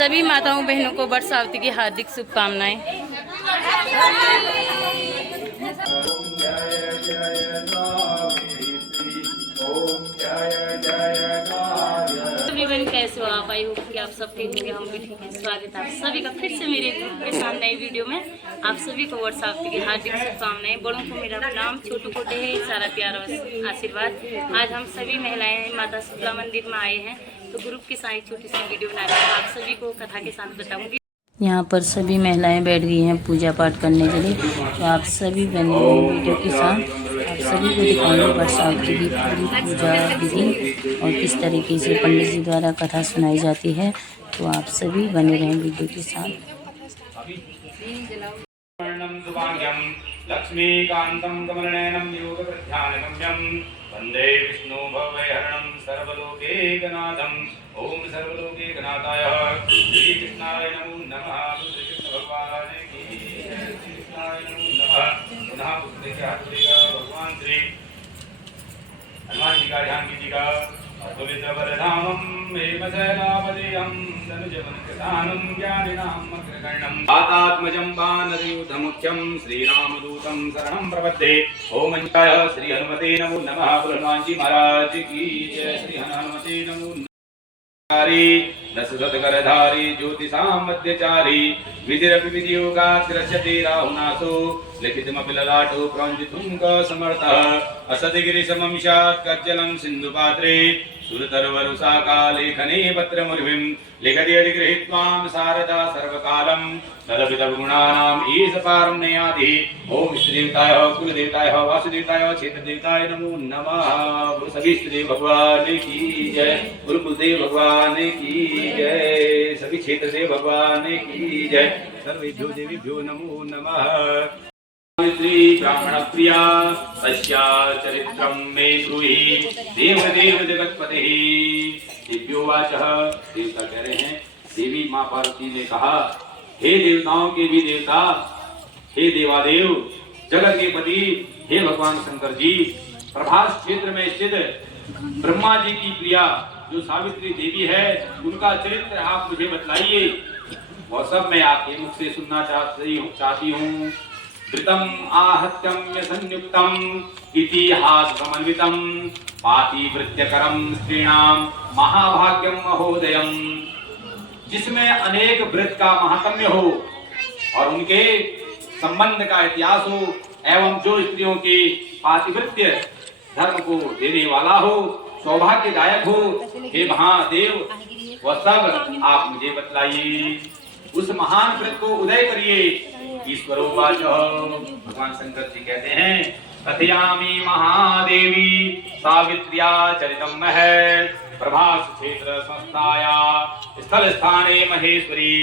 सभी माताओं बहनों को बरसावती की हार्दिक शुभकामनाएं। एवरीवन, कैसे हो आप? आई होप कि आप सब ठीक होंगे, हम भी ठीक हैं। स्वागत है आप सभी का फिर से मेरे के साथ नई वीडियो में। आप सभी को बरसावती की हार्दिक शुभकामनाएं। बड़ों को मेरा प्रणाम, छोटों को है सारा प्यार और आशीर्वाद। आज हम सभी महिलाएं माता शीतला मंदिर में आए हैं, तो ग्रुप के साथ छोटी सी वीडियो बना रहे हैं। आप सभी को कथा के साथ बताऊंगी। यहाँ पर सभी महिलाएं बैठ गई हैं पूजा पाठ करने के लिए, तो आप सभी बने वीडियो के साथ आप सभी को दिखाएंगे बरसावती की पूरी पूजा विधि और किस तरीके से पंडित जी द्वारा कथा सुनाई जाती है। तो आप सभी बने रहें वीडियो के साथ। लक्ष्मीकान्तं कमलनयनं योगप्रध्यानगम्यं वन्दे विष्णु भवभयहरणं सर्वलोकैकनाथं। ओम सर्वलोकैकनाथाय श्रीकृष्णाय नमो नमः। श्रीकृष्ण भगवान की श्रीकृष्णाय नमो नमः। पुनः भगवान श्री हनुमान जी का ध्यान कीजिएगा। पवित्र वरधामं हेमशैलापदेयं धनुजवनकृतानं ज्ञानिनां मकरकर्णं वातात्मजं वानरयूथमुख्यं श्रीरामदूतं शरणं प्रपद्ये। ओम अंताय श्री हनुमते नमो नमः। हनुमान जी महाराज की जय। श्री हनुमते नमो नमः। दशरथकरधारी ज्योतिषां मध्यचारी विधिरपि विधियोगाग्रस्यते राहुनासो लिखितमपि ललाटो प्रञ्जितुं समर्थः असद्गिरिशमंशात् कज्जलं सिन्धुपात्रे सुरतरवरुषा कालेखने पत्रमुर्भिं लिखति अधिगृहीत्वां शारदा सर्वकालं तदपितगुणानाम् ईशपारं नयाति। ओम इष्टदेवताय कुलदेवताय वासुदेवताय क्षेत्रदेवताय नमो नमः। सभी इष्टदेव भगवान की जय। गुरु कुलदेव भगवान की जय। सभी क्षेत्रदेव भगवान की जय। सर्वेभ्यो देवीभ्यो नमो नमः। श्री ब्राह्मण प्रिया तस्या चरित्रं मे ब्रूहि देवदेव जगत्पते। दिव्योवाच, देवता कह रहे हैं, देवी मां पार्वती ने कहा, हे देवताओं के भी देवता, हे देवादेव, जगत के पति, हे भगवान शंकर जी, प्रभास क्षेत्र में स्थित ब्रह्मा जी की प्रिया जो सावित्री देवी है, उनका चरित्र आप मुझे बतलाइए। वह सब मैं आपके मुख से सुनना चाहती हूँ। कृतम आहत्यम्य संयुक्तम इतिहास समन्वितम पातिवृत्यकरम स्त्रीणाम महाभाग्यम महोदयम, जिसमें अनेक व्रत का महात्म्य हो और उनके संबंध का इतिहास हो, एवं जो स्त्रियों के पातिवृत्य धर्म को देने वाला हो, सौभाग्यदायक हो। हे महादेव, वह सब आप मुझे बतलाइए। उस महान व्रत को उदय करिए। ईश्वरोवाच, भगवान शंकर जी कहते हैं, कथयामि महादेवी सावित्र्या चरितम् महत् प्रभास क्षेत्र संस्थाया स्थल स्थाने महेश्वरी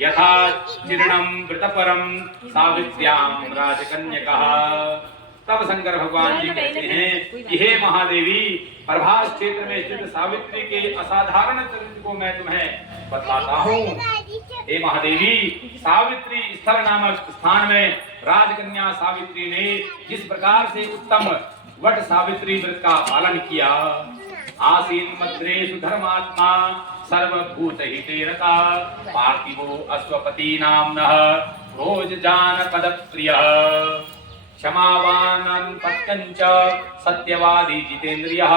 यथा चिरणं वृतपरं सावित्र्यां राजकन्यकः। तब शंकर भगवान जी कहते हैं कि हे महादेवी, प्रभास क्षेत्र में स्थित सावित्री के असाधारण चरित्र को मैं तुम्हें बतलाता हूँ। हे महादेवी, सावित्री स्थल नामक स्थान में राजकन्या सावित्री ने जिस प्रकार से उत्तम वट सावित्री व्रत का पालन किया, आसीन मद्रेषु धर्मात्मा सर्वभूत हिते रता पार्थिवो अश्वपति नाम्नः रोज जानपद प्रियः क्षमावान् पत्यञ्च सत्यवादी जितेन्द्रियः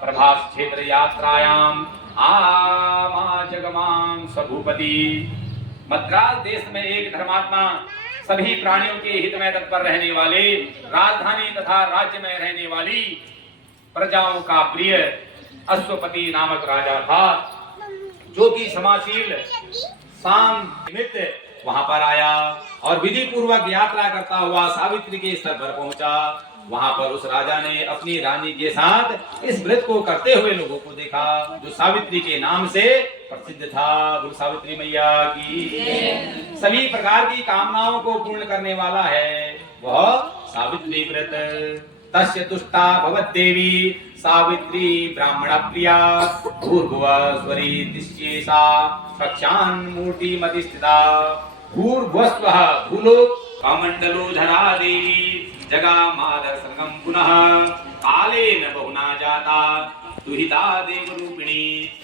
प्रभास क्षेत्र यात्रायाम् आमाजगमां सभूपति। मद्रास देश में एक धर्मात्मा, सभी प्राणियों के हित में तत्पर रहने वाले, राजधानी तथा राज्य में रहने वाली प्रजाओं का प्रिय अश्वपति नामक राजा था, जो कि क्षमाशील शाम निमित्त वहां पर आया और विधि पूर्वक यात्रा करता हुआ सावित्री के स्थल पर पहुंचा। वहां पर उस राजा ने अपनी रानी के साथ इस व्रत को करते हुए लोगों को देखा, जो सावित्री के नाम से प्रसिद्ध था। गुरु सावित्री मैया की। सभी प्रकार की कामनाओं को पूर्ण करने वाला है वह सावित्री व्रत। तस्य तुष्टा भवद्देवी सावित्री ब्राह्मण प्रिया भूर्भुवस्वरी तिष्येषा कक्षान् मूर्तिमति स्थिता। भूर्भुवस्वः भूलोक कमंडलो धरा देवी जगामादर संगम पुनः कालेन बहुना जाता दुहिता देव रूपिणी।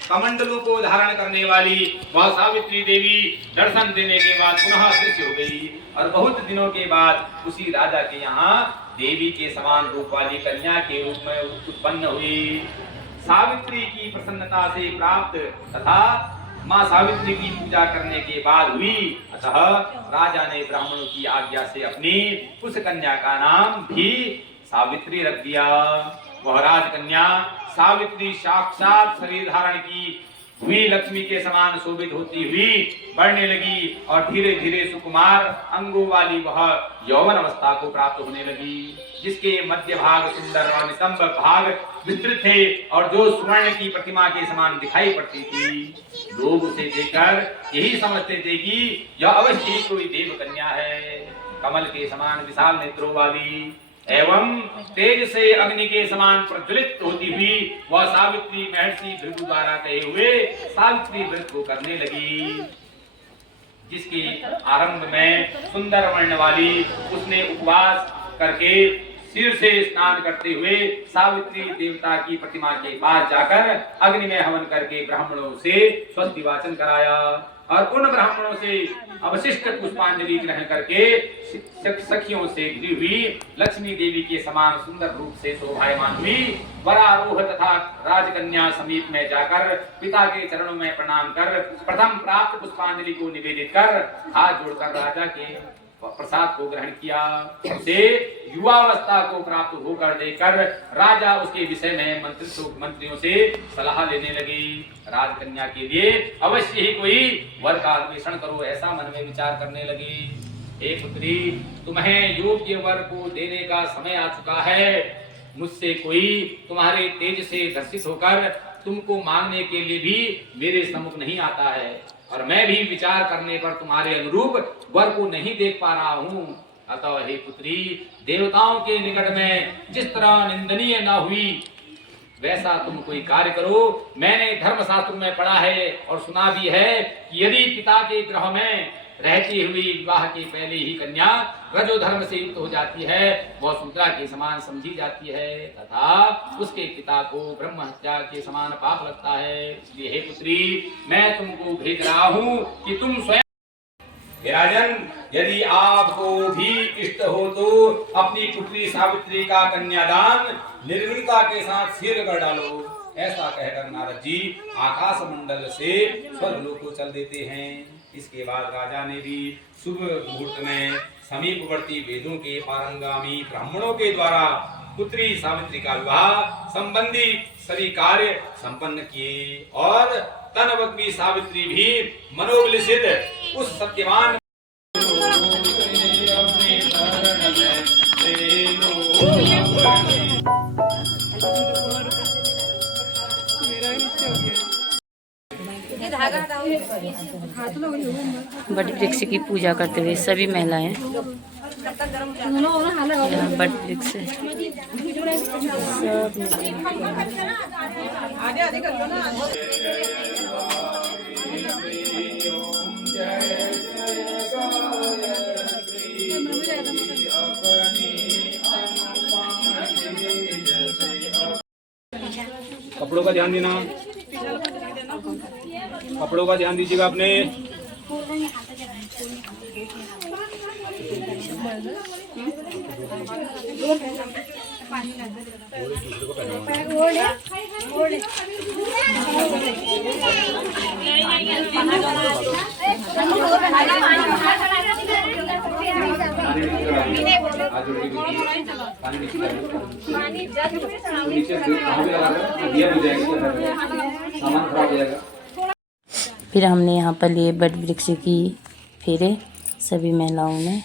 कमंडलू को धारण करने वाली वह सावित्री देवी दर्शन देने के बाद पुनः अदृश्य हो गई और बहुत दिनों के बाद उसी राजा के यहाँ देवी के समान रूप वाली कन्या के रूप में उत्पन्न हुई। सावित्री की प्रसन्नता से प्राप्त तथा माँ सावित्री की पूजा करने के बाद हुई। अतः राजा ने ब्राह्मणों की आज्ञा से अपनी उस कन्या का नाम भी सावित्री रख दिया। वह राजकन्या सावित्री साक्षात शरीर धारण की हुई लक्ष्मी के समान शोभित होती हुई बढ़ने लगी और धीरे धीरे सुकुमार अंगों वाली वह यौवन अवस्था को प्राप्त होने लगी, जिसके मध्य भाग सुंदर और नितंब भाग विस्तृत थे और जो स्वर्ण की प्रतिमा के समान दिखाई पड़ती थी। लोग उसे देखकर यही समझते थे कि यह अवश्य ही कोई देव कन्या है। कमल के समान विशाल नेत्रों वाली एवं तेज से अग्नि के समान प्रज्वलित होती हुई वह सावित्री महर्षि भृगु द्वारा कहे हुए सावित्री व्रत को करने लगी, जिसके आरंभ में सुंदर वर्ण वाली उसने उपवास करके सिर से स्नान करते हुए सावित्री देवता की प्रतिमा के पास जाकर अग्नि में हवन करके ब्राह्मणों से स्वस्ति वाचन कराया और उन ब्राह्मणों से अवशिष्ट पुष्पांजलि ग्रहण करके सखियों से घिरी हुई लक्ष्मी देवी के समान सुंदर रूप से शोभायमान हुई वरारोह तथा राजकन्या समीप में जाकर पिता के चरणों में प्रणाम कर प्रथम प्राप्त पुष्पांजलि को निवेदित कर हाथ जोड़कर राजा के प्रसाद को ग्रहण किया। उसे युवावस्था को प्राप्त होकर देखकर राजा उसके विषय में मंत्रियों से सलाह लेने लगी। राजकन्या के लिए अवश्य ही कोई वर का अन्वेषण करो, ऐसा मन में विचार करने लगी। हे पुत्री, तुम्हें योग्य वर को देने का समय आ चुका है। मुझसे कोई तुम्हारे तेज से दर्शित होकर तुमको मांगने के लिए भी मेरे सम्मुख नहीं आता है और मैं भी विचार करने पर तुम्हारे अनुरूप वर को नहीं देख पा रहा हूँ। अतः हे पुत्री, देवताओं के निकट में जिस तरह निंदनीय न हुई वैसा तुम कोई कार्य करो। मैंने धर्मशास्त्र में पढ़ा है और सुना भी है कि यदि पिता के गृह में रहती हुई विवाह के पहले ही कन्या रजो धर्म से युक्त हो जाती है, वह शूद्रा के समान समझी जाती है तथा उसके पिता को ब्रह्म हत्या के समान पाप लगता है। इसलिए हे पुत्री, मैं तुमको भेज रहा हूँ कि तुम स्वयं राजन, यदि आपको भी इष्ट हो तो अपनी पुत्री सावित्री का कन्यादान निर्भीकता के साथ शीघ्र कर डालो। ऐसा कहकर नारद जी आकाश मंडल से स्वर्गलोक को चल देते हैं। इसके बाद राजा ने भी शुभ मुहूर्त में समीपवर्ती वेदों के पारंगामी ब्राह्मणों के द्वारा पुत्री सावित्री का विवाह संबंधी सभी कार्य संपन्न किए और तनवग्वी सावित्री भी मनोविलसित उस सत्यवान बट वृक्ष की पूजा करते हुए सभी महिलाएं बट वृक्ष कपड़ों का ध्यान देना, कपड़ों का ध्यान दीजिएगा अपने। फिर हमने यहाँ पर लिए बट वृक्ष की फेरे सभी महिलाओं ने।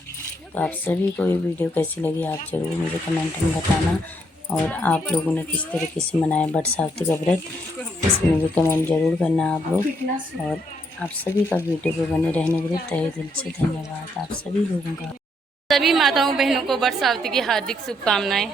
तो आप सभी को ये वीडियो कैसी लगी आप जरूर मुझे कमेंट में बताना और आप लोगों ने किस तरीके से मनाया बट सावित्री का व्रत इसमें भी कमेंट जरूर करना आप लोग। और आप सभी का वीडियो पे बने रहने के लिए तहे दिल से धन्यवाद आप सभी लोगों का। सभी माताओं बहनों को बट सावित्री की हार्दिक शुभकामनाएं।